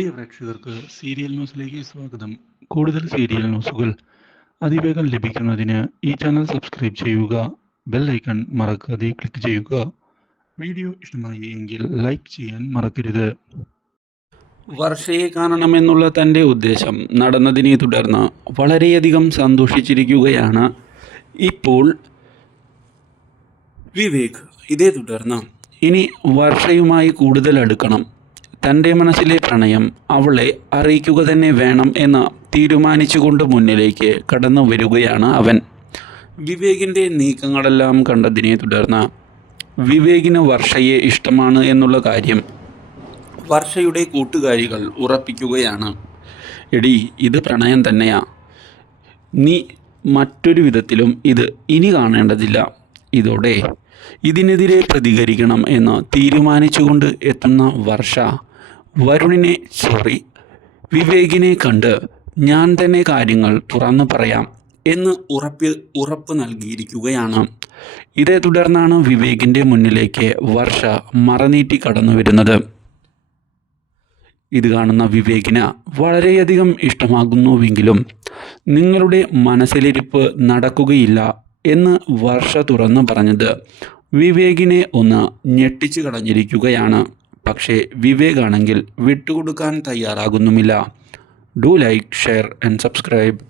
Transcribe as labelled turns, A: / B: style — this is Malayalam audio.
A: പ്രിയ പ്രേക്ഷകർക്ക് സീരിയൽ ന്യൂസിലേക്ക് സ്വാഗതം. കൂടുതൽ സീരിയൽ ന്യൂസുകൾ അതിവേഗം ലഭിക്കുന്നതിന് ഈ ചാനൽ സബ്സ്ക്രൈബ് ചെയ്യുക ബെൽ ഐക്കൺ മറക്കാതെ ക്ലിക്ക് ചെയ്യുക. വീഡിയോ ഇഷ്ടമായി എങ്കിൽ ലൈക്ക് ചെയ്യാൻ മറക്കരുത്.
B: വർഷയെ കാണണമെന്നുള്ള തന്റെ ഉദ്ദേശം നടന്നതിനെ തുടർന്ന് വളരെയധികം സന്തോഷിച്ചിരിക്കുകയാണ് ഇപ്പോൾ വിവേക്. ഇതേ തുടർന്ന് ഇനി വർഷയുമായി കൂടുതൽ അടുക്കണം. തന്റെ മനസ്സിലെ പ്രണയം അവളെ അറിയിക്കുക തന്നെ വേണം എന്ന് തീരുമാനിച്ചുകൊണ്ട് മുന്നിലേക്ക് കടന്നു വരികയാണ് അവൻ. വിവേകിന്റെ നീക്കങ്ങളെല്ലാം കണ്ടതിനെ തുടർന്ന് വിവേകിന് വർഷയെ ഇഷ്ടമാണ് എന്നുള്ള കാര്യം വർഷയുടെ കൂട്ടുകാരികൾ ഉറപ്പിക്കുകയാണ്. എടി ഇത് പ്രണയം തന്നെയാ. നീ മറ്റൊരു വിധത്തിലും ഇത് ഇനി കാണേണ്ടതില്ല. ഇതോടെ ഇതിനെതിരെ പ്രതികരിക്കണം എന്ന് തീരുമാനിച്ചുകൊണ്ട് എത്തുന്ന വർഷ വരുണിനെ സോറി വിവേകിനെ കണ്ട് ഞാൻ തന്നെ കാര്യങ്ങൾ തുറന്നു പറയാം എന്ന് ഉറപ്പ് ഉറപ്പ് നൽകിയിരിക്കുകയാണ്. ഇതേ തുടർന്നാണ് വിവേകിന്റെ മുന്നിലേക്ക് വർഷ മറനീട്ടി കടന്നു വരുന്നത്. ഇത് കാണുന്ന വിവേകിന് വളരെയധികം ഇഷ്ടമാകുന്നുവെങ്കിലും നിങ്ങളുടെ മനസ്സിലിരിപ്പ് നടക്കുകയില്ല എന്ന് വർഷ തുറന്നു പറഞ്ഞത് വിവേകിനെ ഒന്ന് ഞെട്ടിച്ചു കളഞ്ഞിരിക്കുകയാണ്. പക്ഷേ വിവേകാണെങ്കിൽ വിട്ടുകൊടുക്കാൻ തയ്യാറാകുന്നുമില്ല. Do like share and subscribe